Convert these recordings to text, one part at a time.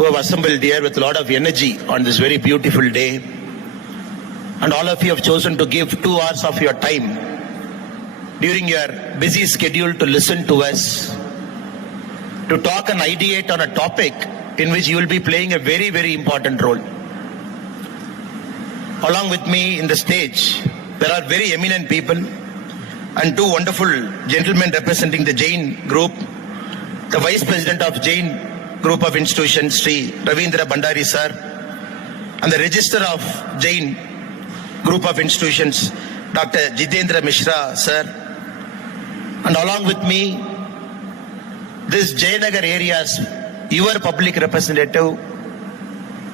who have assembled here with a lot of energy on this very beautiful day. And all of you have chosen to give 2 hours of your time during your busy schedule to listen to us, to talk and ideate on a topic in which you will be playing a very, very important role. Along with me in the stage, there are very eminent people and 2 wonderful gentlemen representing the Jain group, the Vice President of Jain Group of Institutions, Sri Ravindra Bhandari sir, and the Register of Jain Group of Institutions, Dr. Jitendra Mishra sir, and along with me, this Jayanagar area's your public representative,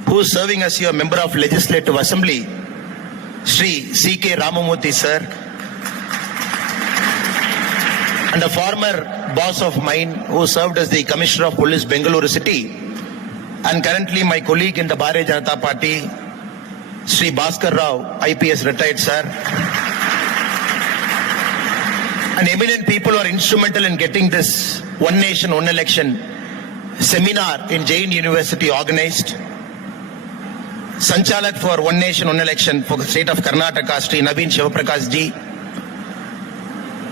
who is serving as your member of Legislative Assembly, Sri C.K. Ramamurthy sir, and a former boss of mine who served as the Commissioner of Police, Bengaluru City, and currently my colleague in the Bharatiya Janata Party, Sri Bhaskar Rao, IPS retired sir, and eminent people who are instrumental in getting this One Nation, One Election seminar in Jain University organized. Sanchalak for One Nation, One Election for the state of Karnataka, Sri Naveen Shivaprakash ji,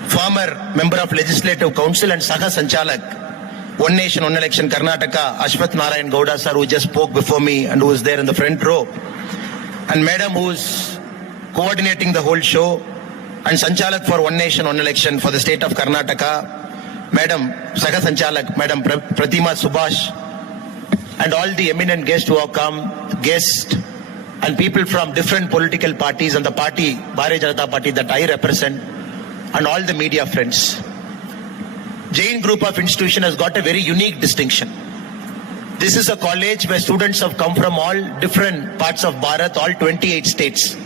former member of Legislative Council and Saha Sanchalak, One Nation, One Election Karnataka, Ashwath Narayan Gowda sir, who just spoke before me and who is there in the front row, and madam who is coordinating the whole show, and Sanchalak for One Nation, One Election for the state of Karnataka, Madam Saga Sanchalak, Madam Pratima Subhash, and all the eminent guests who have come, guests and people from different political parties and the party, Bharatiya Janata Party that I represent, and all the media friends. Jain Group of Institution has got a very unique distinction. This is a college where students have come from all different parts of Bharat, all 28 states.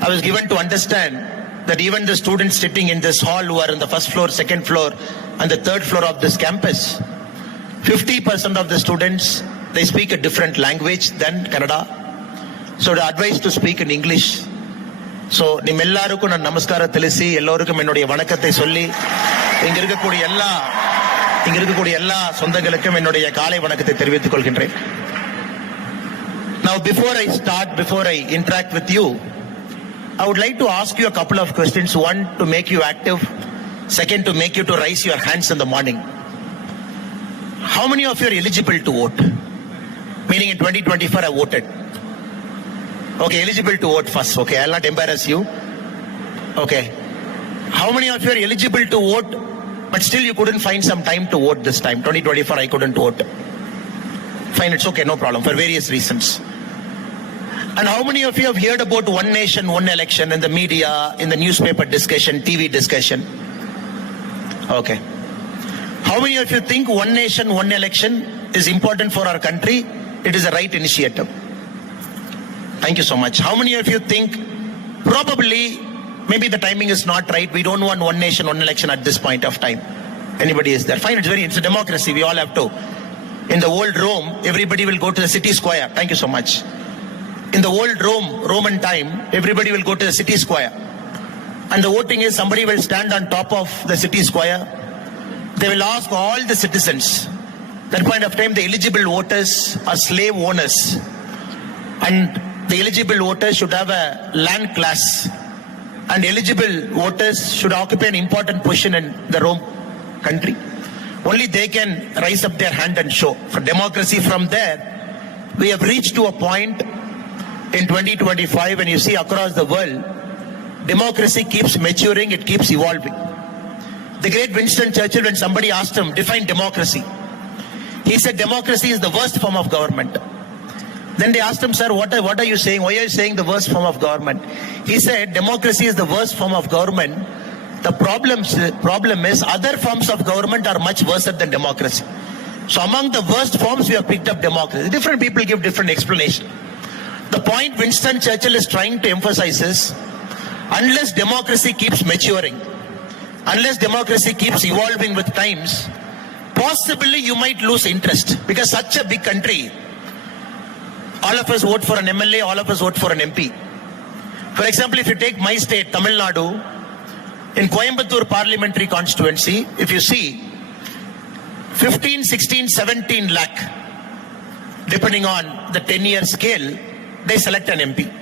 I was given to understand that even the students sitting in this hall who are in the first floor, second floor, and the third floor of this campus, 50% of the students, they speak a different language than Kannada. So the advice to speak in English. So nimmellarukum na namaskara telisi ellorukum ennoda vanakathai solli inga irukkudiya ella sondagalukkum ennoda kaalai vanakathai therivithuk kolgiன்றேன். Now before I interact with you, I would like to ask you a couple of questions. One, to make you active. Second, to make you to raise your hands in the morning. How many of you are eligible to vote? Meaning in 2024 I voted. Okay, eligible to vote first. Okay, I'll not embarrass you. Okay. How many of you are eligible to vote, but still you couldn't find some time to vote this time? 2024 I couldn't vote. Fine, it's okay, no problem, for various reasons. And how many of you have heard about One Nation, One Election in the media, in the newspaper discussion, TV discussion? Okay. How many of you think One Nation, One Election is important for our country? It is a right initiative. Thank you so much. How many of you think probably maybe the timing is not right, we don't want One Nation, One Election at this point of time? Anybody is there? Fine, it's a democracy, we all have to. In the old Rome, everybody will go to the city square. Thank you so much. In the old Roman time, everybody will go to the city square. And the voting is, somebody will stand on top of the city square. They will ask all the citizens. At that point of time, the eligible voters are slave owners. And the eligible voters should have a land class. And eligible voters should occupy an important position in the Rome country. Only they can raise up their hand and show. For democracy, from there, we have reached to a point in 2025, when you see across the world, democracy keeps maturing, it keeps evolving. The great Winston Churchill, when somebody asked him, define democracy, he said democracy is the worst form of government. Then they asked him, sir, what are you saying? Why are you saying the worst form of government? He said, democracy is the worst form of government. The problem is other forms of government are much worse than democracy. So among the worst forms, we have picked up democracy. Different people give different explanations. The point Winston Churchill is trying to emphasize is, unless democracy keeps maturing, unless democracy keeps evolving with times, possibly you might lose interest. Because such a big country, all of us vote for an MLA, all of us vote for an MP. For example, if you take my state, Tamilnadu, in Coimbatore parliamentary constituency, if you see, 15, 16, 17 lakh depending on the 10-year scale, they select an MP.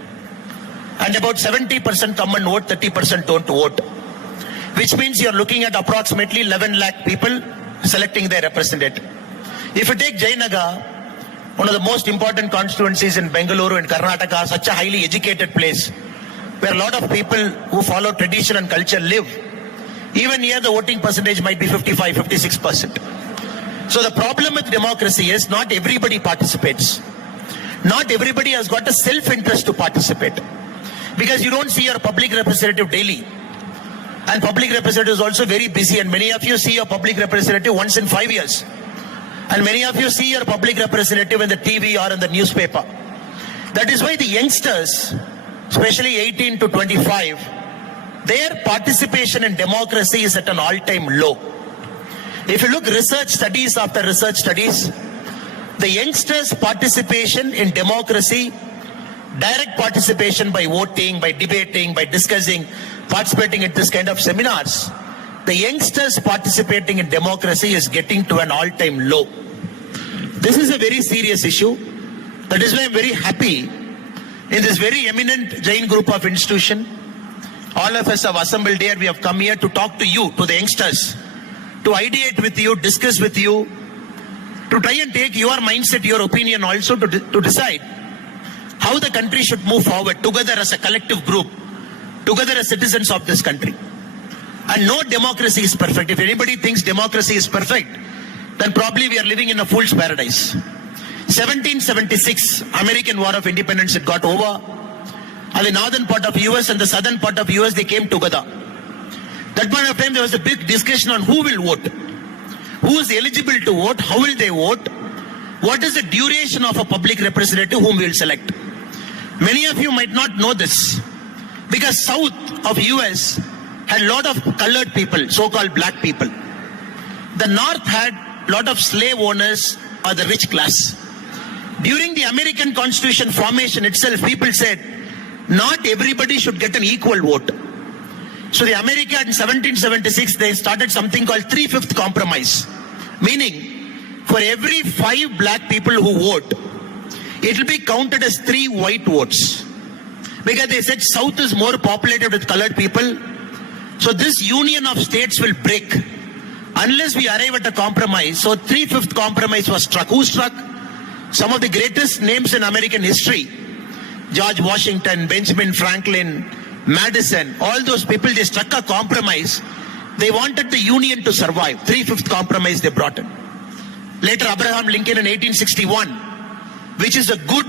And about 70% come and vote, 30% don't vote. Which means you're looking at approximately 11 lakh people selecting their representative. If you take Jayanagar, one of the most important constituencies in Bengaluru in Karnataka, such a highly educated place, where a lot of people who follow tradition and culture live, even here the voting percentage might be 55, 56%. So the problem with democracy is not everybody participates. Not everybody has got a self-interest to participate. Because you don't see your public representative daily. And public representative is also very busy, and many of you see your public representative once in 5 years. And many of you see your public representative in the TV or in the newspaper. That is why the youngsters, especially 18 to 25, their participation in democracy is at an all-time low. If you look research studies after research studies, the youngsters' participation in democracy, direct participation by voting, by debating, by discussing, participating in this kind of seminars, the youngsters participating in democracy is getting to an all-time low. This is a very serious issue. That is why I'm very happy in this very eminent Jain group of institution. All of us have assembled here. We have come here to talk to you, to the youngsters, to ideate with you, discuss with you, to try and take your mindset, your opinion also to decide how the country should move forward together as a collective group, together as citizens of this country. And no democracy is perfect. If anybody thinks democracy is perfect, then probably we are living in a fool's paradise. 1776, American War of Independence, it got over. And the northern part of US and the southern part of US, they came together. That point of time, there was a big discussion on who will vote. Who is eligible to vote? How will they vote? What is the duration of a public representative whom we will select? Many of you might not know this, because south of US had a lot of colored people, so-called black people. The north had a lot of slave owners or the rich class. During the American Constitution formation itself, people said, not everybody should get an equal vote. So the America in 1776, they started something called 3/5 compromise. Meaning, for every 5 black people who vote, it will be counted as 3 white votes. Because they said South is more populated with colored people. So this union of states will break unless we arrive at a compromise. So 3/5 compromise was struck. Who struck? Some of the greatest names in American history. George Washington, Benjamin Franklin, Madison, all those people, they struck a compromise. They wanted the union to survive. 3/5 compromise they brought in. Later, Abraham Lincoln in 1861, which is a good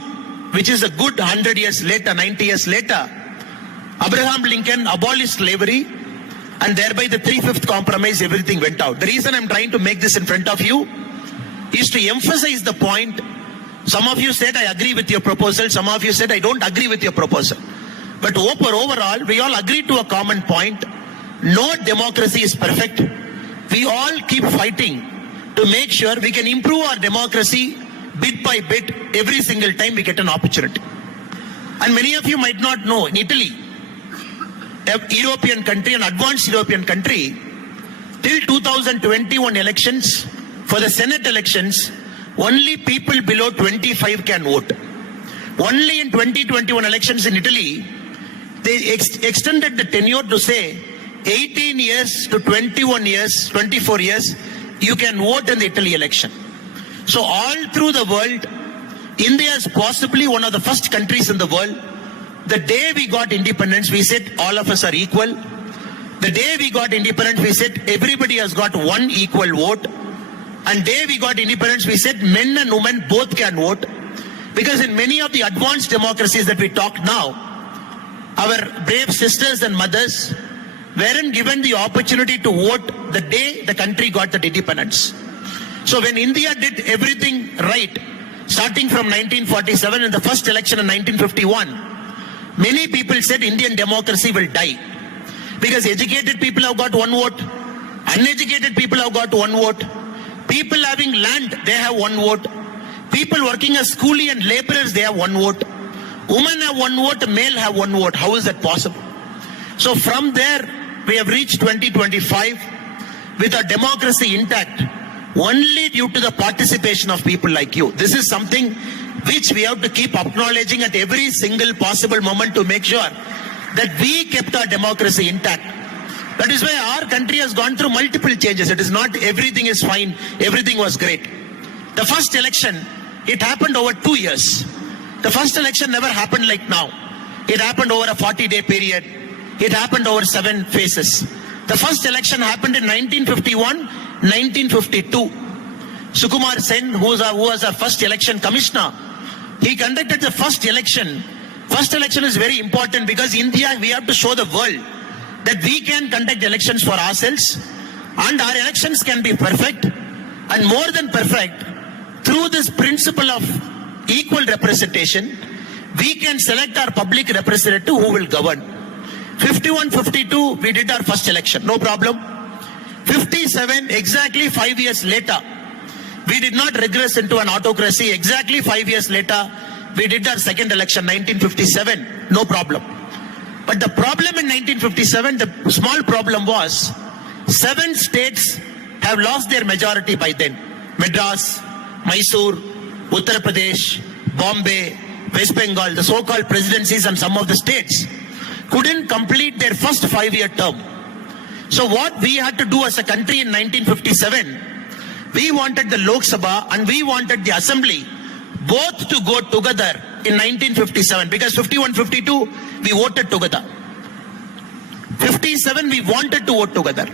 100 years later, 90 years later, Abraham Lincoln abolished slavery, and thereby the 3/5 compromise, everything went out. The reason I'm trying to make this in front of you is to emphasize the point. Some of you said, I agree with your proposal. Some of you said, I don't agree with your proposal. But overall, we all agree to a common point. No democracy is perfect. We all keep fighting to make sure we can improve our democracy bit by bit every single time we get an opportunity. And many of you might not know, in Italy, a European country, an advanced European country, till 2021 elections, for the Senate elections, only people below 25 can vote. Only in 2021 elections in Italy, they extended the tenure to say 18 years to 21 years, 24 years, you can vote in the Italy election. So all through the world, India is possibly one of the first countries in the world. The day we got independence, we said all of us are equal. The day we got independence, we said everybody has got one equal vote. And day we got independence, we said men and women both can vote. Because in many of the advanced democracies that we talk now, our brave sisters and mothers weren't given the opportunity to vote the day the country got the independence. So when India did everything right, starting from 1947 in the first election in 1951, many people said Indian democracy will die. Because educated people have got one vote, uneducated people have got one vote, people having land, they have one vote, people working as coolie and laborers, they have one vote, women have one vote, male have one vote. How is that possible? So from there, we have reached 2025 with our democracy intact. only due to the participation of people like you. This is something which we have to keep acknowledging at every single possible moment to make sure that we kept our democracy intact. That is why our country has gone through multiple changes. It is not everything is fine, everything was great. The first election, it happened over 2 years. The first election never happened like now. It happened over a 40-day period. It happened over 7 phases. The first election happened in 1951, 1952. Sukumar Sen, who was our first election commissioner, he conducted the first election. First election is very important because India, we have to show the world that we can conduct elections for ourselves and our elections can be perfect and more than perfect. Through this principle of equal representation, we can select our public representative who will govern. 51-52, we did our first election, no problem. 57, exactly 5 years later, we did not regress into an autocracy. Exactly 5 years later, we did our second election, 1957, no problem. But the problem in 1957, the small problem was, 7 states have lost their majority by then. Madras, Mysore, Uttar Pradesh, Bombay, West Bengal, the so-called presidencies and some of the states couldn't complete their first 5-year term. So what we had to do as a country in 1957, we wanted the Lok Sabha and we wanted the Assembly both to go together in 1957 because 51-52 we voted together. 57 we wanted to vote together.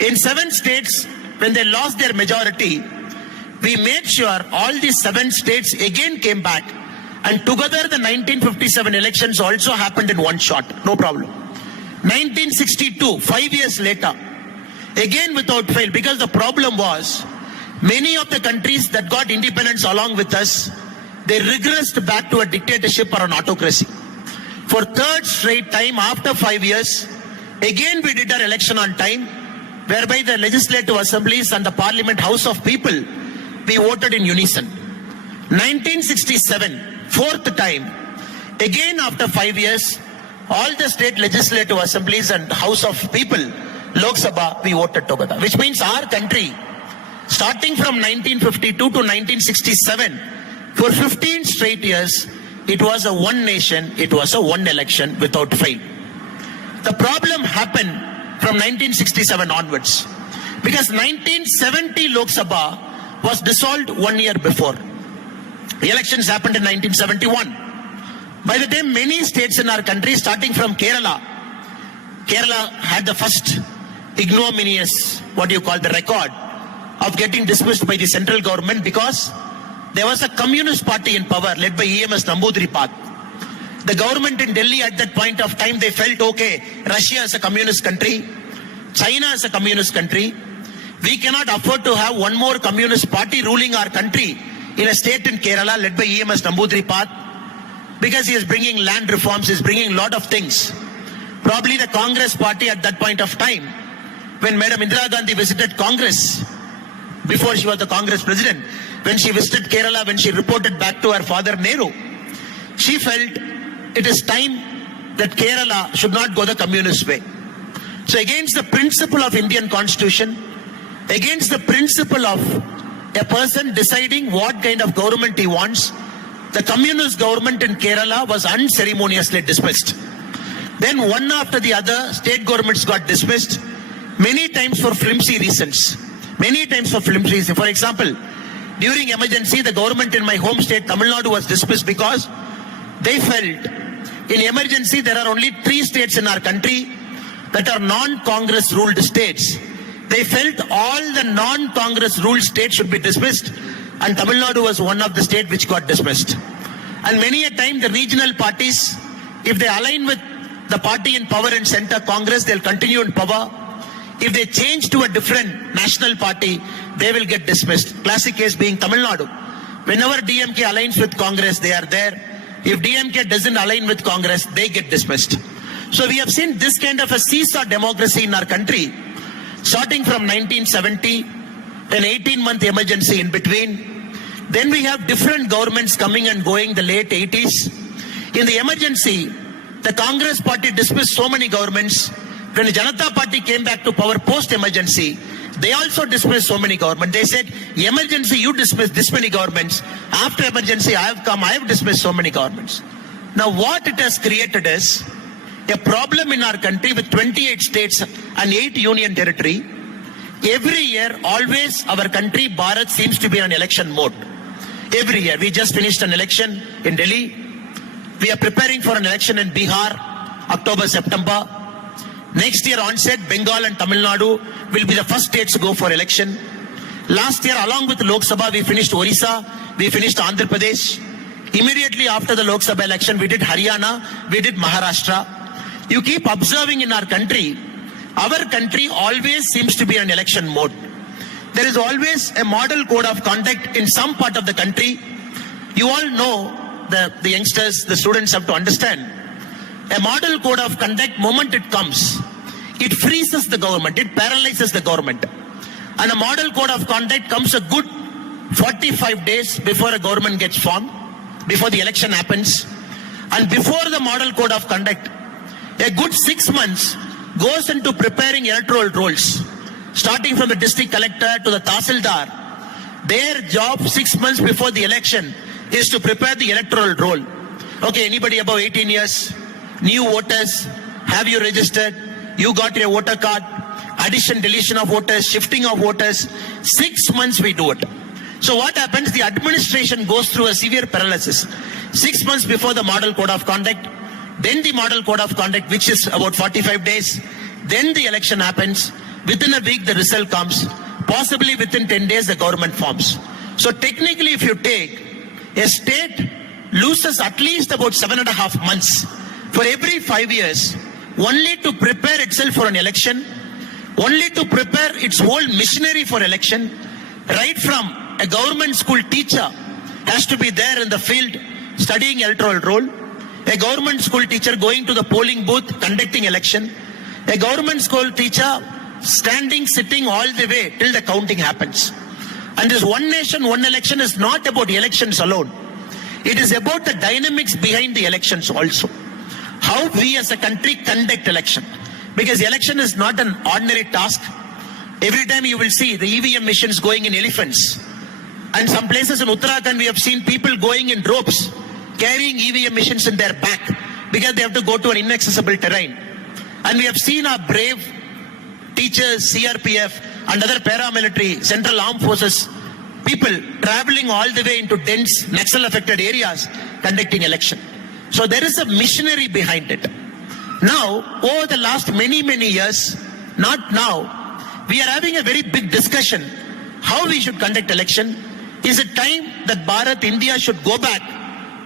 In 7 states, when they lost their majority, we made sure all these 7 states again came back and together the 1957 elections also happened in one shot, no problem. 1962, 5 years later, again without fail, because the problem was many of the countries that got independence along with us, they regressed back to a dictatorship or an autocracy. For 3rd straight time after 5 years, again we did our election on time, whereby the legislative assemblies and the parliament house of people, we voted in unison. 1967, 4th time, again after 5 years, all the state legislative assemblies and house of people, Lok Sabha, we voted together. Which means our country, starting from 1952 to 1967, for 15 straight years, it was a one nation, it was a one election without fail. The problem happened from 1967 onwards, because 1970 Lok Sabha was dissolved 1 year before. The elections happened in 1971. By the time many states in our country, starting from Kerala had the first ignominious, the record of getting dismissed by the central government because there was a communist party in power led by EMS Namboodiripad. The government in Delhi at that point of time, they felt, okay, Russia is a communist country, China is a communist country, we cannot afford to have one more communist party ruling our country in a state in Kerala led by EMS Namboodiripad, because he is bringing land reforms, he is bringing a lot of things. Probably the Congress party at that point of time, when Madam Indira Gandhi visited Congress, before she was the Congress president, when she visited Kerala, when she reported back to her father Nehru, she felt it is time that Kerala should not go the communist way. So against the principle of Indian Constitution, against the principle of a person deciding what kind of government he wants, the communist government in Kerala was unceremoniously dismissed. Then one after the other, state governments got dismissed, many times for flimsy reasons. For example, during emergency, the government in my home state, Tamilnadu, was dismissed because they felt in emergency there are only 3 states in our country that are non-Congress ruled states. They felt all the non-Congress ruled states should be dismissed, and Tamil Nadu was one of the states which got dismissed. And many a time the regional parties, if they align with the party in power in center, Congress, they'll continue in power. If they change to a different national party, they will get dismissed. Classic case being Tamil Nadu. Whenever DMK aligns with Congress, they are there. If DMK doesn't align with Congress, they get dismissed. So we have seen this kind of a seesaw democracy in our country, starting from 1970, an 18-month emergency in between. Then we have different governments coming and going, the late 80s. In the emergency, the Congress party dismissed so many governments. When the Janata Party came back to power post-emergency, They also dismissed so many governments. They said, emergency, you dismissed this many governments. After emergency, I have come, I have dismissed so many governments. Now what it has created is a problem in our country with 28 states and 8 union territory. Every year, always our country, Bharat, seems to be on election mode. Every year. We just finished an election in Delhi. We are preparing for an election in Bihar, October, September. Next year onset, Bengal and Tamilnadu will be the first states to go for election. Last year, along with Lok Sabha, we finished Orissa, we finished Andhra Pradesh. Immediately after the Lok Sabha election, we did Haryana, we did Maharashtra. You keep observing in our country always seems to be in election mode. There is always a model code of conduct in some part of the country. You all know, the youngsters, the students have to understand. A model code of conduct, moment it comes, it freezes the government, it paralyzes the government. And a model code of conduct comes a good 45 days before a government gets formed, before the election happens. And before the model code of conduct, a good 6 months goes into preparing electoral rolls, starting from the district collector to the tahsildar. Their job 6 months before the election is to prepare the electoral roll. Okay, anybody above 18 years, new voters, have you registered? You got your voter card, addition, deletion of voters, shifting of voters. 6 months we do it. So what happens? The administration goes through a severe paralysis. 6 months before the model code of conduct, then the model code of conduct, which is about 45 days. Then the election happens. Within a week, the result comes. Possibly within 10 days, the government forms. So technically, if you take, a state loses at least about 7.5 months for every 5 years, only to prepare itself for an election, only to prepare its whole machinery for election. Right from a government school teacher has to be there in the field studying electoral roll. A government school teacher going to the polling booth, conducting election. A government school teacher standing, sitting all the way till the counting happens. And this one nation, one election is not about elections alone. It is about the dynamics behind the elections also. How we as a country conduct election. Because election is not an ordinary task. Every time you will see the EVM machines going in elephants. And some places in Uttarakhand we have seen people going in ropes, carrying EVM machines in their back because they have to go to an inaccessible terrain. And we have seen our brave teachers, CRPF and other paramilitary, central armed forces, people traveling all the way into dense, Naxal affected areas conducting election. So there is a machinery behind it. Now, over the last many years, not now, we are having a very big discussion how we should conduct election. Is it time that Bharat, India should go back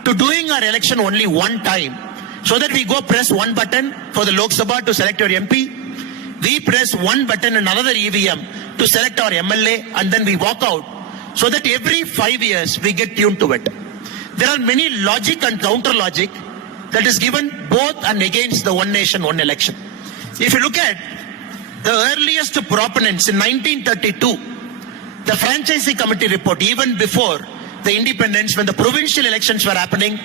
to doing our election only one time, so that we go press one button for the Lok Sabha to select your MP, we press one button and another EVM to select our MLA, and then we walk out, so that every 5 years we get tuned to it. There are many logic and counter logic that is given both and against the one nation, one election. If you look at the earliest proponents in 1932, the franchisee committee report, even before the independence, when the provincial elections were happening,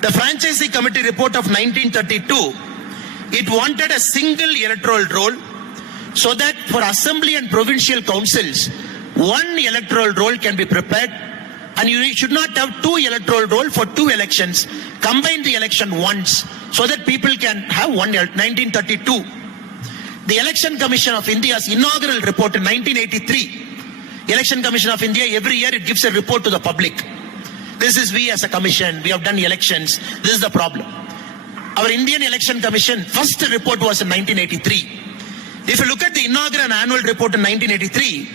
the franchisee committee report of 1932, it wanted a single electoral roll, so that for assembly and provincial councils, one electoral roll can be prepared, and you should not have two electoral roll for two elections. Combine the election once, so that people can have one. 1932, the Election Commission of India's inaugural report in 1983. Election Commission of India, every year it gives a report to the public. This is we as a commission, we have done elections, this is the problem. Our Indian Election Commission first report was in 1983. If you look at the inaugural and annual report in 1983,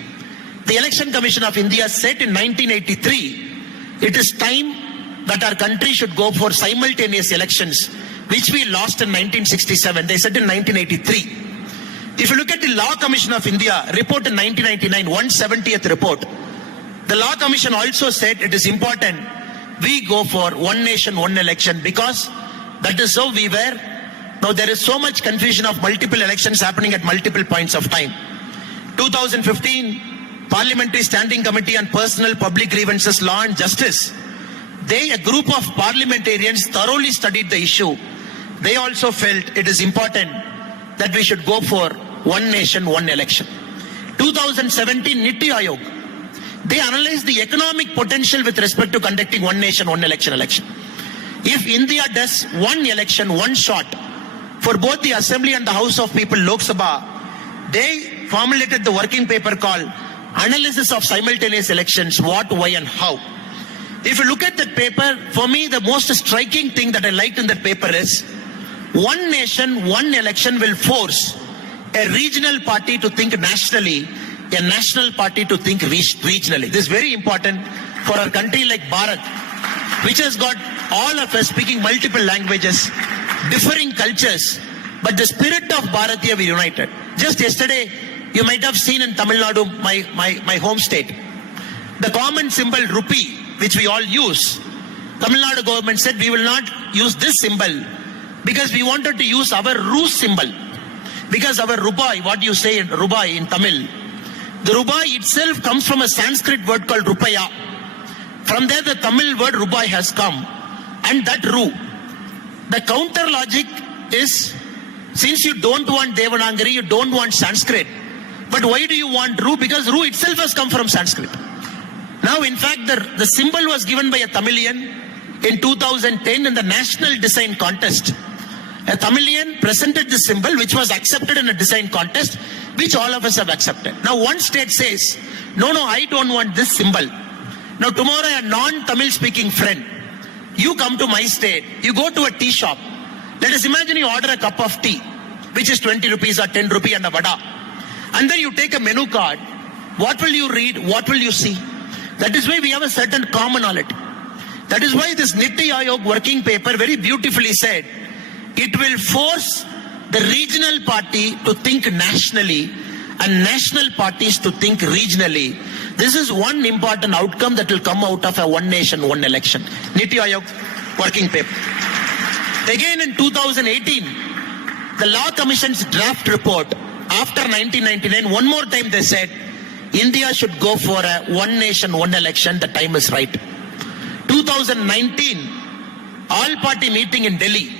the Election Commission of India said in 1983, it is time that our country should go for simultaneous elections, which we lost in 1967. They said in 1983. If you look at the Law Commission of India report in 1999, 170th report, the Law Commission also said it is important we go for one nation, one election, because that is how we were. Now there is so much confusion of multiple elections happening at multiple points of time. 2015, Parliamentary Standing Committee on Personal Public Grievances, Law and Justice, a group of parliamentarians thoroughly studied the issue. They also felt it is important that we should go for one nation, one election. 2017 Niti Aayog, they analyzed the economic potential with respect to conducting one nation, one election. If India does one election, one shot, for both the Assembly and the House of People, Lok Sabha, they formulated the working paper called Analysis of Simultaneous Elections, What, Why and How. If you look at that paper, for me the most striking thing that I liked in that paper is one nation, one election will force a regional party to think nationally, a national party to think regionally. This is very important for our country like Bharat, which has got all of us speaking multiple languages, differing cultures, but the spirit of Bharatiya we united. Just yesterday, you might have seen in Tamilnadu, my home state, the common symbol rupee, which we all use. Tamil Nadu government said we will not use this symbol because we wanted to use our Ru symbol. Because our rubai, what you say in rubai in Tamil, the rubai itself comes from a Sanskrit word called rupaya. From there the Tamil word rubai has come. And that Ru. The counter logic is, since you don't want Devanagari, you don't want Sanskrit, but why do you want Ru? Because Ru itself has come from Sanskrit. Now, in fact, the symbol was given by a Tamilian in 2010 in the National Design Contest. A Tamilian presented the symbol which was accepted in a design contest, which all of us have accepted. Now, one state says, no, I don't want this symbol. Now, tomorrow a non-Tamil speaking friend, you come to my state, you go to a tea shop. Let us imagine you order a cup of tea, which is 20 rupees or 10 rupee and a vada. And then you take a menu card. What will you read? What will you see? That is why we have a certain commonality. That is why this Niti Aayog working paper very beautifully said, it will force the regional party to think nationally and national parties to think regionally. This is one important outcome that will come out of a one nation, one election. Niti Aayog working paper. Again in 2018, the Law Commission's draft report after 1999, one more time they said, India should go for a one nation, one election. The time is right. 2019, all-party meeting in Delhi.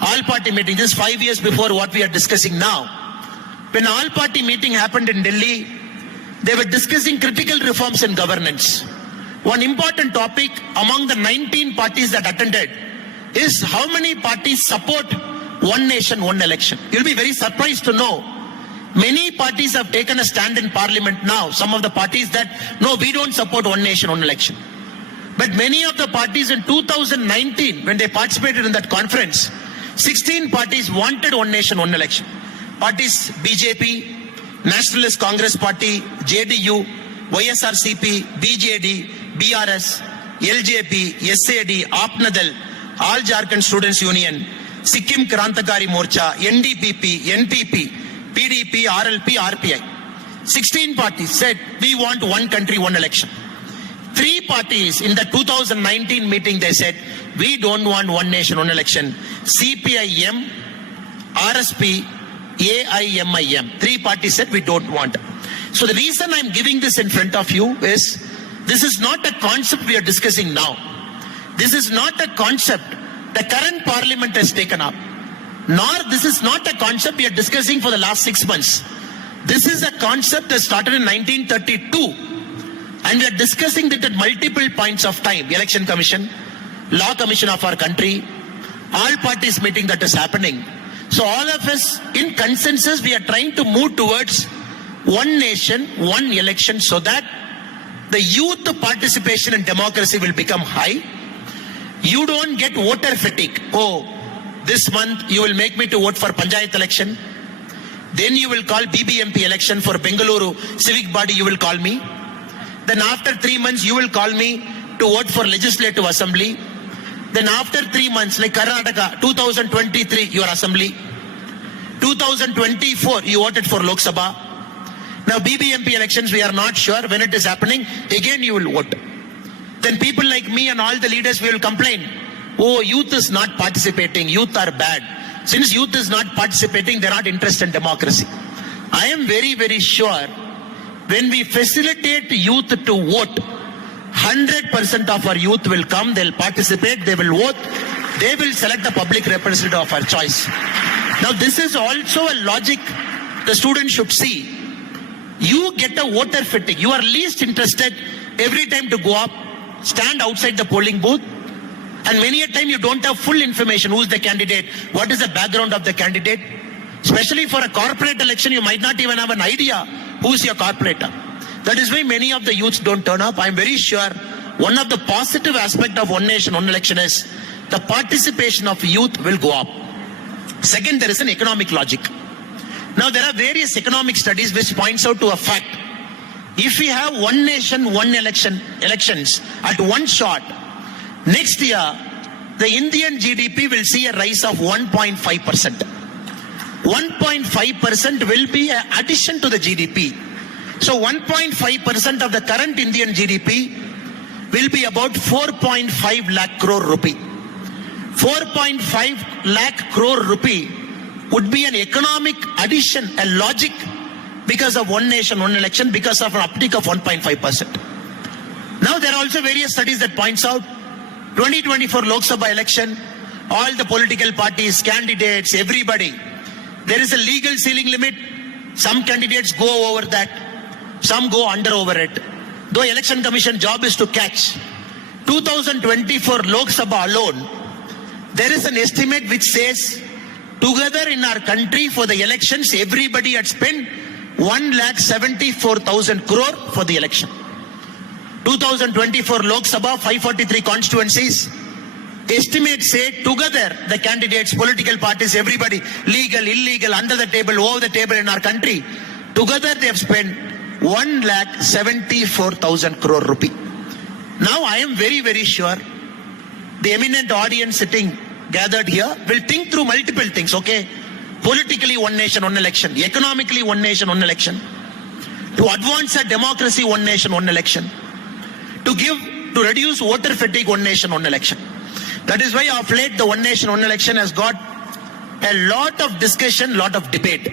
All-party meeting, just 5 years before what we are discussing now. When all-party meeting happened in Delhi, they were discussing critical reforms in governance. One important topic among the 19 parties that attended is how many parties support one nation, one election. You'll be very surprised to know many parties have taken a stand in parliament now. Some of the parties that, no, we don't support one nation, one election. But many of the parties in 2019, when they participated in that conference, 16 parties wanted one nation, one election. Parties BJP, Nationalist Congress Party, JDU, YSRCP, BJD, BRS, LJP, SAD, APNADAL, All Jharkhand Students Union, Sikkim Krantakari Morcha, NDPP, NPP, PDP, RLP, RPI. 16 parties said, we want one country, one election. 3 parties in the 2019 meeting, they said, we don't want one nation, one election. CPIM, RSP, AIMIM. 3 parties said, we don't want. So the reason I'm giving this in front of you is, this is not a concept we are discussing now. This is not a concept the current parliament has taken up. Nor this is not a concept we are discussing for the last 6 months. This is a concept that started in 1932. And we are discussing it at multiple points of time. Election Commission, Law Commission of our country, all parties meeting that is happening. So all of us in consensus, we are trying to move towards one nation, one election, so that the youth participation in democracy will become high. You don't get voter fatigue. Oh, this month you will make me to vote for Panchayat election. Then you will call BBMP election for Bengaluru civic body, you will call me. Then after 3 months you will call me to vote for Legislative Assembly. Then after 3 months, like Karnataka, 2023 your assembly. 2024 you voted for Lok Sabha. Now BBMP elections we are not sure when it is happening. Again you will vote. Then people like me and all the leaders will complain. Oh, youth is not participating. Youth are bad. Since youth is not participating, they are not interested in democracy. I am very, very sure when we facilitate youth to vote, 100% of our youth will come, they'll participate, they will vote, they will select the public representative of our choice. Now this is also a logic the students should see. you get a voter fatigue. You are least interested every time to go up, stand outside the polling booth, and many a time you don't have full information. Who's the candidate? What is the background of the candidate? Especially for a corporate election, you might not even have an idea who's your corporator. That is why many of the youths don't turn up. I'm very sure one of the positive aspects of One Nation, One Election is the participation of youth will go up. Second, there is an economic logic. Now, there are various economic studies which points out to a fact. If we have one nation, one elections at one shot, next year, the Indian GDP will see a rise of 1.5%. 1.5% will be an addition to the GDP. So 1.5% of the current Indian GDP will be about 4.5 lakh crore rupee. 4.5 lakh crore rupee would be an economic addition, a logic, because of One Nation, One Election, because of an uptick of 1.5%. Now there are also various studies that points out 2024 Lok Sabha election, all the political parties, candidates, everybody, there is a legal ceiling limit. Some candidates go over that, some go under over it. Though Election Commission job is to catch. 2024 Lok Sabha alone, there is an estimate which says together in our country for the elections, everybody had spent 1,74,000 crore for the election. 2024 Lok Sabha, 543 constituencies. Estimates say together the candidates, political parties, everybody, legal, illegal, under the table, over the table in our country, together they have spent 1,74,000 crore rupee. Now I am very, very sure the eminent audience sitting gathered here will think through multiple things, okay? Politically, One Nation, One Election. Economically, One Nation, One Election. To advance a democracy, One Nation, One Election. To reduce voter fatigue, One Nation, One Election. That is why of late the One Nation, One Election has got a lot of discussion, lot of debate.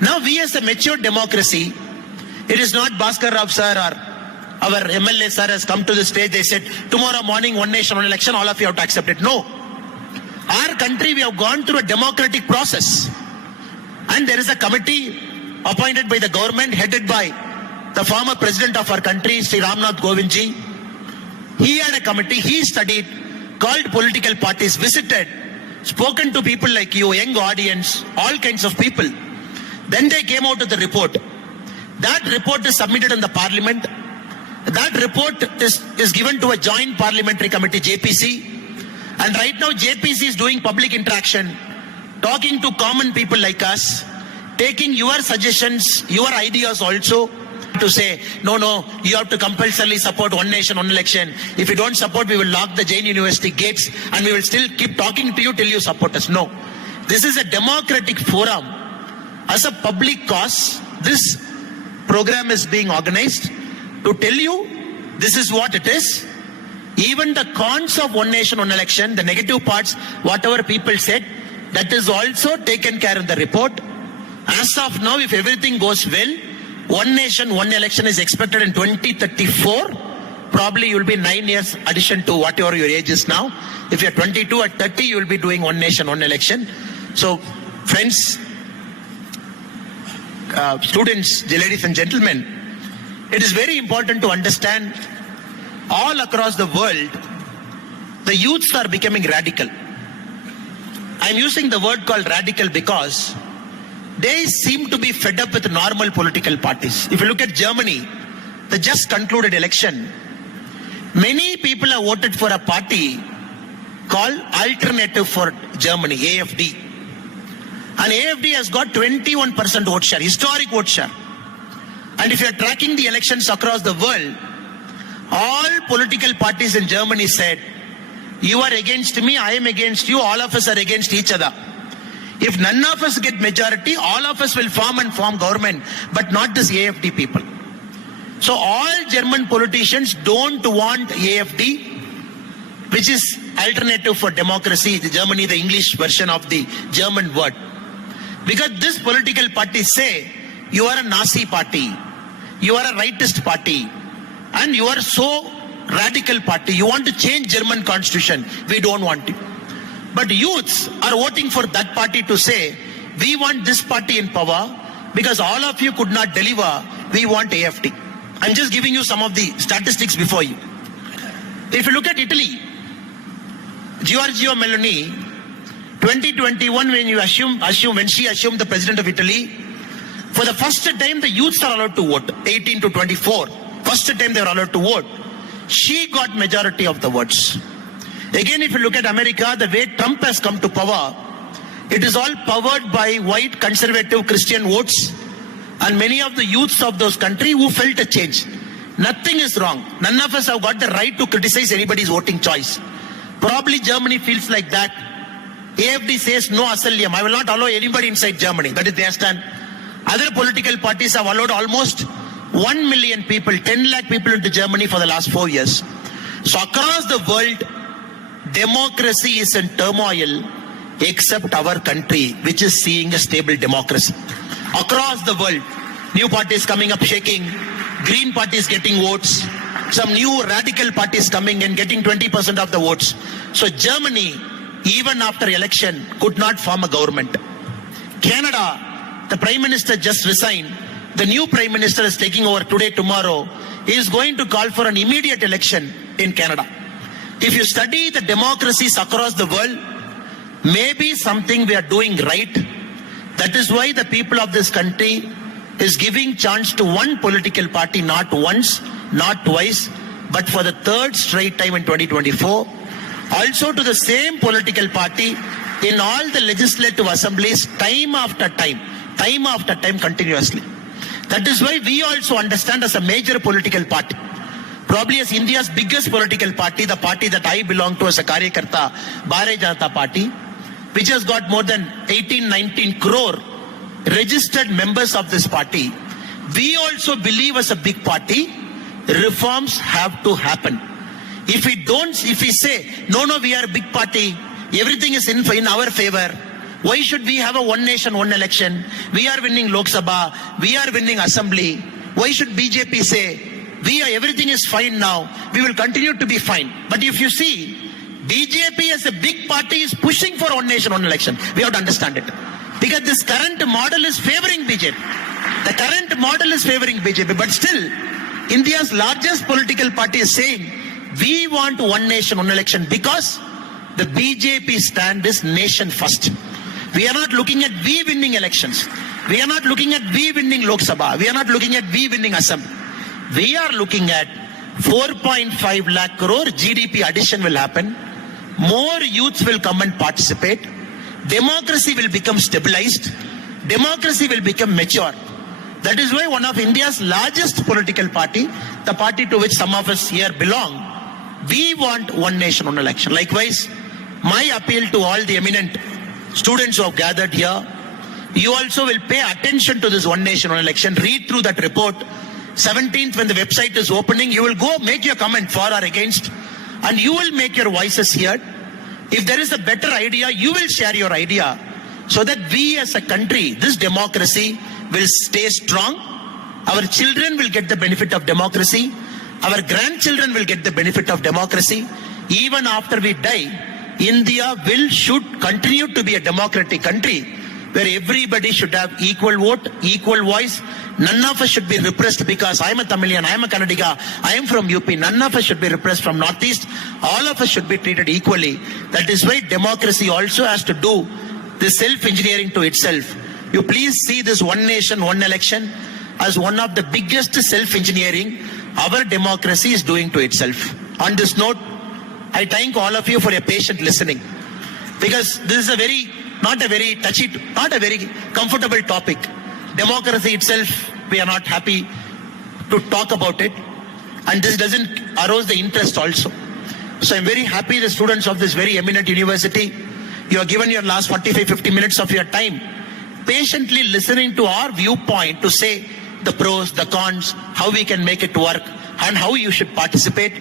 Now we as a mature democracy, it is not Bhaskar Rao sir or our MLA sir has come to the stage, they said, tomorrow morning One Nation, One Election, all of you have to accept it. No. Our country, we have gone through a democratic process. And there is a committee appointed by the government, headed by the former president of our country, Sri Ramnath Govindji. He had a committee, he studied, called political parties, visited, spoken to people like you, young audience, all kinds of people. Then they came out with the report. That report is submitted in the parliament. That report is given to a joint parliamentary committee, JPC. And right now JPC is doing public interaction, talking to common people like us, taking your suggestions, your ideas also, to say, no, you have to compulsorily support One Nation, One Election. If you don't support, we will lock the Jain University gates and we will still keep talking to you till you support us. No. This is a democratic forum. As a public cause, this program is being organized to tell you this is what it is. Even the cons of One Nation, One Election, the negative parts, whatever people said, that is also taken care of in the report. As of now, if everything goes well, One Nation, One Election is expected in 2034. Probably you will be 9 years addition to whatever your age is now. If you are 22 at 30, you will be doing One Nation, One Election. So, friends, students, ladies and gentlemen, it is very important to understand all across the world, the youths are becoming radical. I am using the word called radical because they seem to be fed up with normal political parties. If you look at Germany, the just concluded election, many people have voted for a party called Alternative for Germany, AFD. And AFD has got 21% vote share, historic vote share. And if you are tracking the elections across the world, all political parties in Germany said, you are against me, I am against you, all of us are against each other. If none of us get majority, all of us will form government, but not this AFD people. So all German politicians don't want AFD, which is Alternative for Democracy, the Germany, the English version of the German word. Because this political parties say, you are a Nazi party, you are a rightist party, and you are so radical party, you want to change German constitution, we don't want it. But youths are voting for that party to say, we want this party in power, because all of you could not deliver, we want AFT. I'm just giving you some of the statistics before you. If you look at Italy, Giorgia Meloni, 2021, when she assumed the president of Italy, for the first time the youths are allowed to vote, 18 to 24. First time they are allowed to vote. She got majority of the votes. Again, if you look at America, the way Trump has come to power, it is all powered by white conservative Christian votes and many of the youths of those countries who felt a change. Nothing is wrong. None of us have got the right to criticize anybody's voting choice. Probably Germany feels like that. AFD says no asylum. I will not allow anybody inside Germany. That is their stand. Other political parties have allowed almost 1 million people, 10 lakh people into Germany for the last 4 years. So across the world, democracy is in turmoil except our country, which is seeing a stable democracy. Across the world, new parties coming up shaking, green parties getting votes, some new radical parties coming and getting 20% of the votes. So Germany, even after election, could not form a government. Canada, the Prime Minister just resigned. The new Prime Minister is taking over today, tomorrow. He is going to call for an immediate election in Canada. If you study the democracies across the world, maybe something we are doing right. That is why the people of this country is giving chance to one political party, not once, not twice, but for the third straight time in 2024. Also to the same political party in all the legislative assemblies, time after time, continuously. That is why we also understand as a major political party, probably as India's biggest political party, the party that I belong to as a Karyakarta, Bharatiya Janata Party, which has got more than 18-19 crore registered members of this party. We also believe as a big party, reforms have to happen. If we say, no, we are a big party, everything is in our favor, why should we have a one nation, one election? We are winning Lok Sabha, we are winning Assembly. Why should BJP say, everything is fine now, we will continue to be fine? But if you see, BJP as a big party is pushing for one nation, one election. We have to understand it. Because this current model is favoring BJP. The current model is favoring BJP. But still, India's largest political party is saying, we want one nation, one election, because the BJP stand is nation first. We are not looking at we winning elections. We are not looking at we winning Lok Sabha. We are not looking at we winning Assembly. We are looking at 4.5 lakh crore GDP addition will happen. More youths will come and participate. Democracy will become stabilized. Democracy will become mature. That is why one of India's largest political party, the party to which some of us here belong, we want one nation, one election. Likewise, my appeal to all the eminent students who have gathered here, you also will pay attention to this one nation, one election. Read through that report. 17th, when the website is opening, you will go make your comment for or against, and you will make your voices heard. If there is a better idea, you will share your idea, so that we as a country, this democracy will stay strong. Our children will get the benefit of democracy. Our grandchildren will get the benefit of democracy. Even after we die, India should continue to be a democratic country where everybody should have equal vote, equal voice. None of us should be repressed because I am a Tamilian, I am a Kannadiga, I am from UP. None of us should be repressed from Northeast. All of us should be treated equally. That is why democracy also has to do this self-engineering to itself. You please see this one nation, one election as one of the biggest self-engineering our democracy is doing to itself. On this note, I thank all of you for your patient listening, because this is not a very touchy, not a very comfortable topic. Democracy itself, we are not happy to talk about it, and this doesn't arouse the interest also. So I'm very happy the students of this very eminent university, you have given your last 45-50 minutes of your time patiently listening to our viewpoint to say the pros, the cons, how we can make it work, and how you should participate.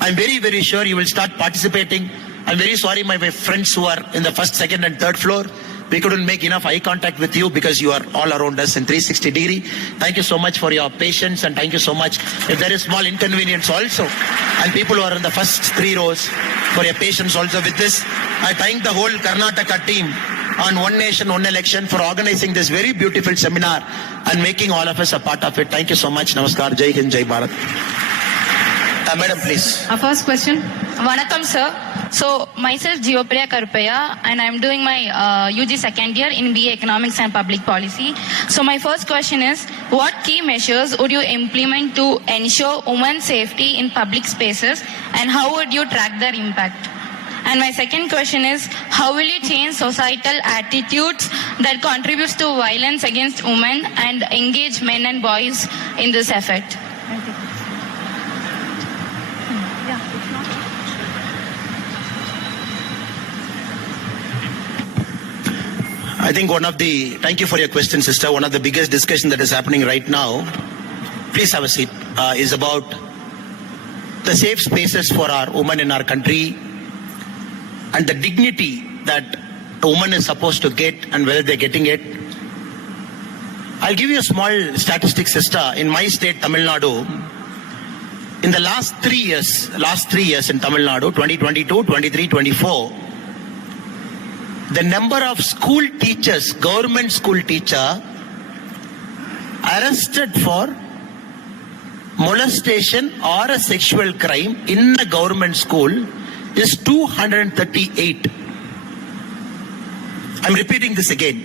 I'm very, very sure you will start participating. I'm very sorry, my friends who are in the first, second, and third floor. We couldn't make enough eye contact with you because you are all around us in 360 degree. Thank you so much for your patience, and thank you so much. If there is small inconvenience also, and people who are in the first 3 rows, for your patience also with this. I thank the whole Karnataka team on One Nation, One Election for organizing this very beautiful seminar and making all of us a part of it. Thank you so much. Namaskar. Jai Hind, Jai Bharat. Madam, please. Our first question. Vanakkam, sir. So, myself, Geopriya Karupaya, and I'm doing my UG second year in BA Economics and Public Policy. So, my first question is, what key measures would you implement to ensure women's safety in public spaces, and how would you track their impact? And my second question is, how will you change societal attitudes that contributes to violence against women and engage men and boys in this effort? I think thank you for your question, sister. One of the biggest discussion that is happening right now, please have a seat, is about the safe spaces for our women in our country and the dignity that a woman is supposed to get and whether they're getting it. I'll give you a small statistic, sister. In my state, Tamil Nadu, in the last 3 years in Tamil Nadu, 2022, 23, 24, the number of school teachers, government school teacher, arrested for molestation or a sexual crime in a government school is 238. I'm repeating this again.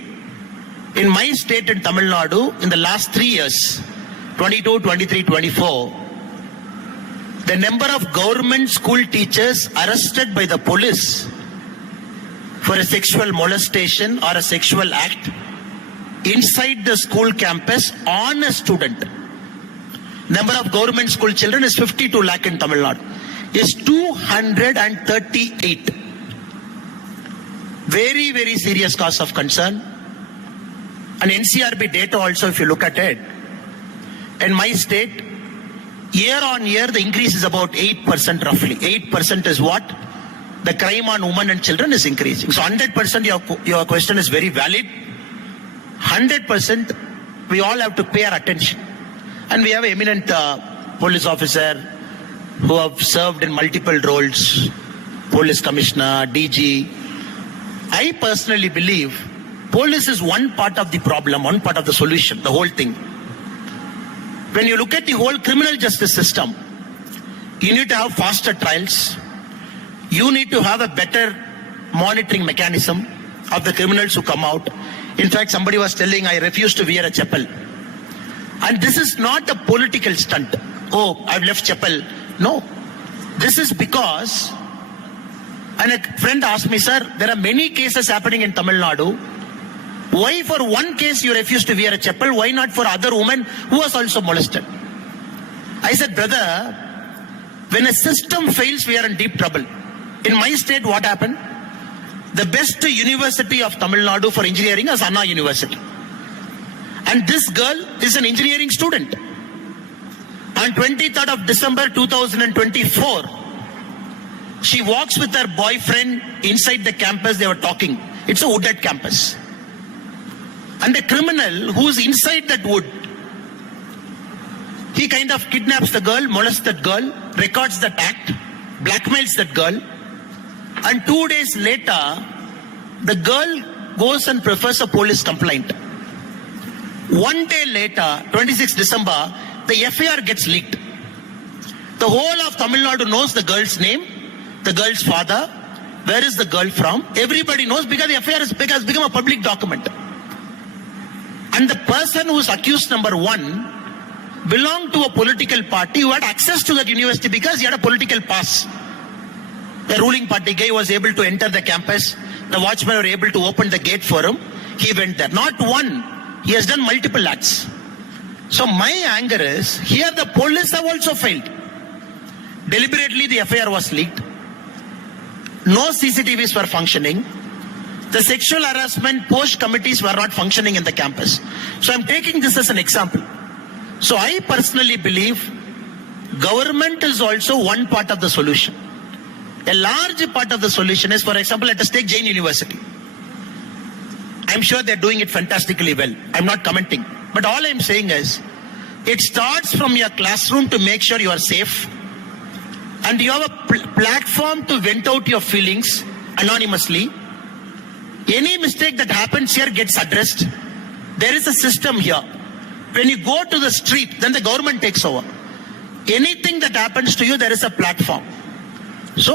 In my state in Tamil Nadu, in the last 3 years, 22, 23, 24, the number of government school teachers arrested by the police for a sexual molestation or a sexual act inside the school campus on a student. Number of government school children is 52 lakh in Tamil Nadu. Is 238. Very, very serious cause of concern. And NCRB data also, if you look at it, in my state, year on year, the increase is about 8% roughly. 8% is what? The crime on women and children is increasing. So 100% your question is very valid. 100% we all have to pay our attention. And we have an eminent police officer who have served in multiple roles, police commissioner, DG. I personally believe police is one part of the problem, one part of the solution, the whole thing. When you look at the whole criminal justice system, you need to have faster trials. You need to have a better monitoring mechanism of the criminals who come out. In fact, somebody was telling, I refuse to wear a chapel. And this is not a political stunt. Oh, I've left chapel. No. This is because, and a friend asked me, sir, there are many cases happening in Tamil Nadu. Why for one case you refuse to wear a chapel? Why not for other women who was also molested? I said, brother, when a system fails, we are in deep trouble. In my state, what happened? The best university of Tamil Nadu for engineering is Anna University. And this girl is an engineering student. On 23rd of December 2024, she walks with her boyfriend inside the campus. They were talking. It's a wooded campus. And the criminal who's inside that wood, he kind of kidnaps the girl, molests that girl, records that act, blackmails that girl. And 2 days later, the girl goes and prefers a police complaint. 1 day later, 26th December, the FIR gets leaked. The whole of Tamil Nadu knows the girl's name, the girl's father, where is the girl from. Everybody knows because the FIR has become a public document. And the person who's accused number 1 belonged to a political party who had access to that university because he had a political pass. The ruling party guy was able to enter the campus. The watchmen were able to open the gate for him. He went there. Not one. He has done multiple acts. So my anger is, here the police have also failed. Deliberately the FIR was leaked. No CCTVs were functioning. The sexual harassment post committees were not functioning in the campus. So I'm taking this as an example. So I personally believe government is also one part of the solution. A large part of the solution is, for example, let us take Jain University. I'm sure they're doing it fantastically well. I'm not commenting. But all I'm saying is, it starts from your classroom to make sure you are safe. And you have a platform to vent out your feelings anonymously. Any mistake that happens here gets addressed. There is a system here. When you go to the street, then the government takes over. Anything that happens to you, there is a platform. So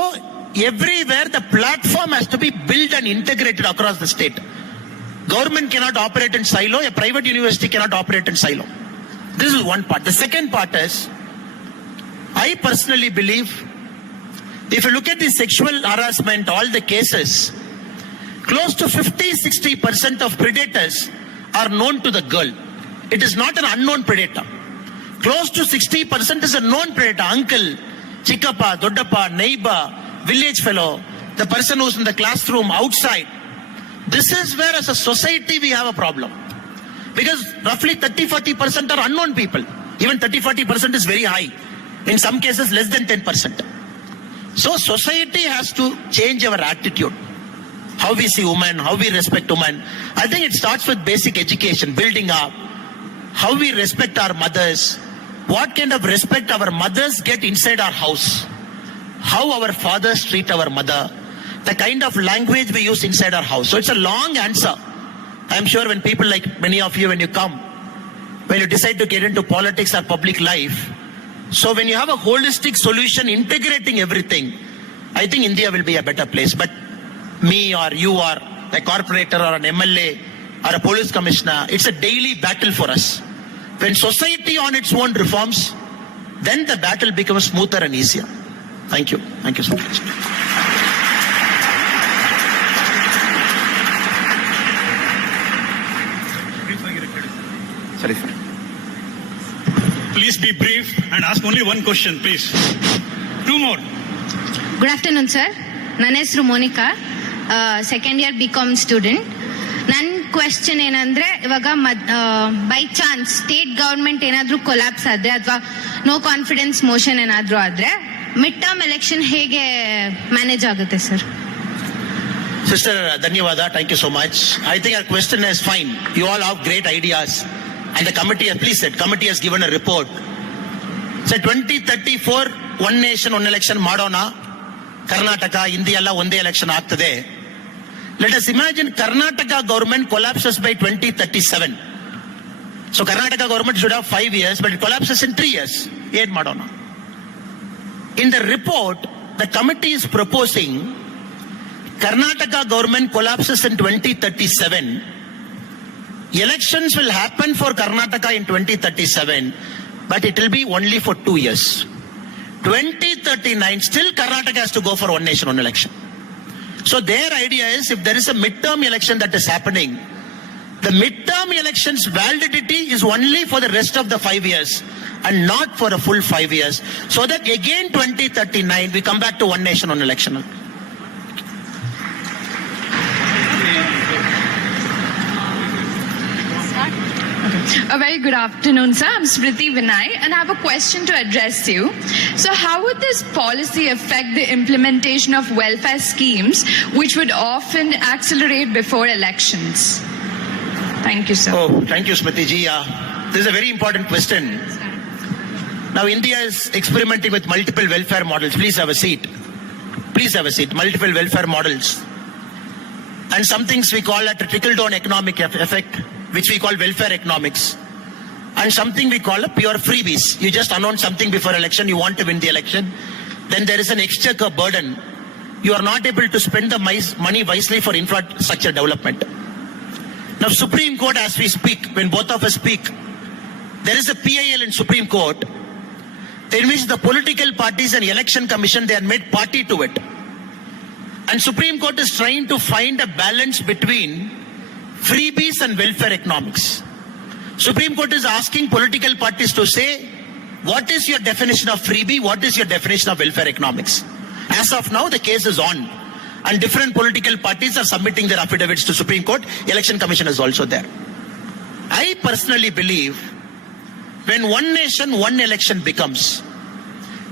everywhere the platform has to be built and integrated across the state. Government cannot operate in silo. A private university cannot operate in silo. This is one part. The second part is, I personally believe, if you look at the sexual harassment, all the cases, close to 50-60% of predators are known to the girl. It is not an unknown predator. Close to 60% is a known predator. Uncle, Chikappa, Doddappa, neighbor, village fellow, the person who's in the classroom, outside. This is where as a society we have a problem. Because roughly 30-40% are unknown people. Even 30-40% is very high. In some cases less than 10%. So society has to change our attitude. How we see women, how we respect women. I think it starts with basic education, building up. How we respect our mothers. What kind of respect our mothers get inside our house. How our fathers treat our mother. The kind of language we use inside our house. So it's a long answer. I'm sure when people like many of you, when you come, when you decide to get into politics or public life, so when you have a holistic solution integrating everything, I think India will be a better place. But me or you or a corporator or an MLA or a police commissioner, it's a daily battle for us. When society on its own reforms, then the battle becomes smoother and easier. Thank you. Thank you so much. Sorry. Please be brief and ask only one question, please. Two more. Good afternoon, sir. ನನ್ನ ಹೆಸರು Monika, second year BCom student. ನನ್ನ question ಏನಂದ್ರೆ, ಇವಾಗ by chance state government ಏನಾದ್ರೂ collapse ಆದ್ರೆ ಅಥವಾ no confidence motion ಏನಾದ್ರೂ ಆದ್ರೆ ಮಿಡ್ ಟರ್ಮ್ ಎಲೆಕ್ಷನ್ ಹೇಗೆ ಮ್ಯಾನೇಜ್ ಆಗುತ್ತೆ sir? Sister, Dhanyavada. Thank you so much. I think our question is fine. You all have great ideas. And the committee, please said, committee has given a report. So 2034, one nation, one election, Madona, Karnataka, India, one day election after there. Let us imagine Karnataka government collapses by 2037. So Karnataka government should have 5 years, but it collapses in 3 years. Yet Madonna. In the report, the committee is proposing Karnataka government collapses in 2037. Elections will happen for Karnataka in 2037, but it will be only for 2 years. 2039, still Karnataka has to go for one nation, one election. So their idea is, if there is a midterm election that is happening, the midterm election's validity is only for the rest of the 5 years and not for a full 5 years. So that again 2039, we come back to one nation, one election. A very good afternoon, sir. I'm Smriti Vinay, and I have a question to address you. So how would this policy affect the implementation of welfare schemes, which would often accelerate before elections? Thank you, sir. Oh, thank you, Smriti ji. This is a very important question. Now, India is experimenting with multiple welfare models. Please have a seat. Please have a seat. Multiple welfare models. And some things we call a trickle-down economic effect, which we call welfare economics, and something we call a pure freebies. You just announce something before election, you want to win the election, then there is an exchequer burden. You are not able to spend the money wisely for infrastructure development. Now, Supreme Court, as we speak, when both of us speak, there is a PIL in Supreme Court in which the political parties and election commission, they are made party to it. And Supreme Court is trying to find a balance between freebies and welfare economics. Supreme Court is asking political parties to say, what is your definition of freebie? What is your definition of welfare economics? As of now, the case is on. And different political parties are submitting their affidavits to Supreme Court. Election Commission is also there. I personally believe when one nation, one election becomes,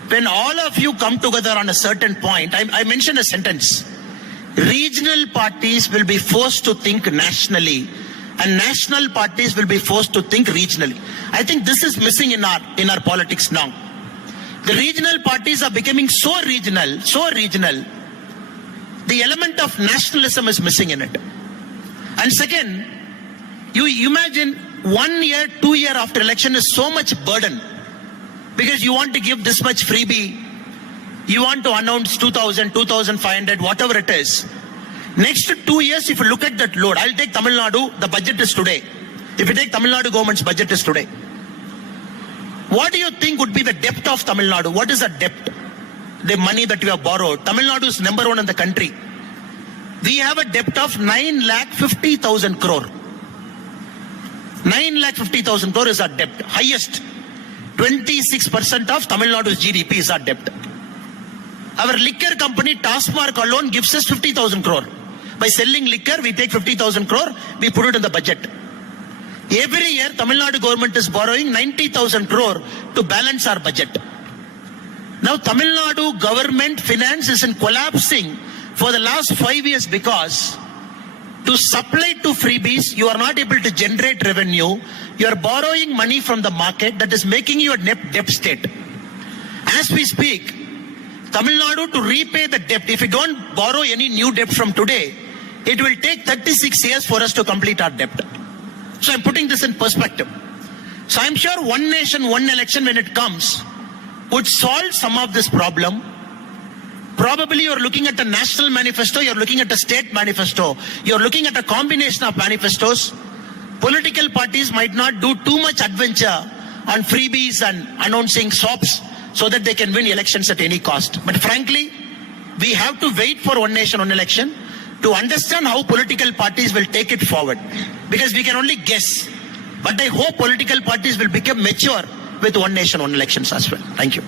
when all of you come together on a certain point, I mentioned a sentence. Regional parties will be forced to think nationally and national parties will be forced to think regionally. I think this is missing in our politics now. The regional parties are becoming so regional. The element of nationalism is missing in it. And second, you imagine 1 year, 2 year after election is so much burden because you want to give this much freebie, you want to announce 2,000, 2,500, whatever it is. Next 2 years, if you look at that load, I'll take Tamil Nadu, the budget is today. If you take Tamil Nadu government's budget is today. What do you think would be the debt of Tamil Nadu? What is the debt? The money that we have borrowed. Tamil Nadu is number 1 in the country. We have a debt of 9,50,000 crore. 9,50,000 crore is our debt. Highest. 26% of Tamil Nadu's GDP is our debt. Our liquor company, Taskmark alone, gives us 50,000 crore. By selling liquor, we take 50,000 crore, we put it in the budget. Every year, Tamil Nadu government is borrowing 90,000 crore to balance our budget. Now, Tamil Nadu government finance is in collapsing for the last 5 years because to supply to freebies, you are not able to generate revenue. You are borrowing money from the market that is making you a net debt state. As we speak, Tamil Nadu to repay the debt, if you don't borrow any new debt from today, it will take 36 years for us to complete our debt. So I'm putting this in perspective. So I'm sure one nation, one election when it comes would solve some of this problem. Probably you're looking at a national manifesto, you're looking at a state manifesto, you're looking at a combination of manifestos. Political parties might not do too much adventure on freebies and announcing SOPs so that they can win elections at any cost. But frankly, we have to wait for one nation, one election to understand how political parties will take it forward. Because we can only guess. But I hope political parties will become mature with one nation, one elections as well. Thank you.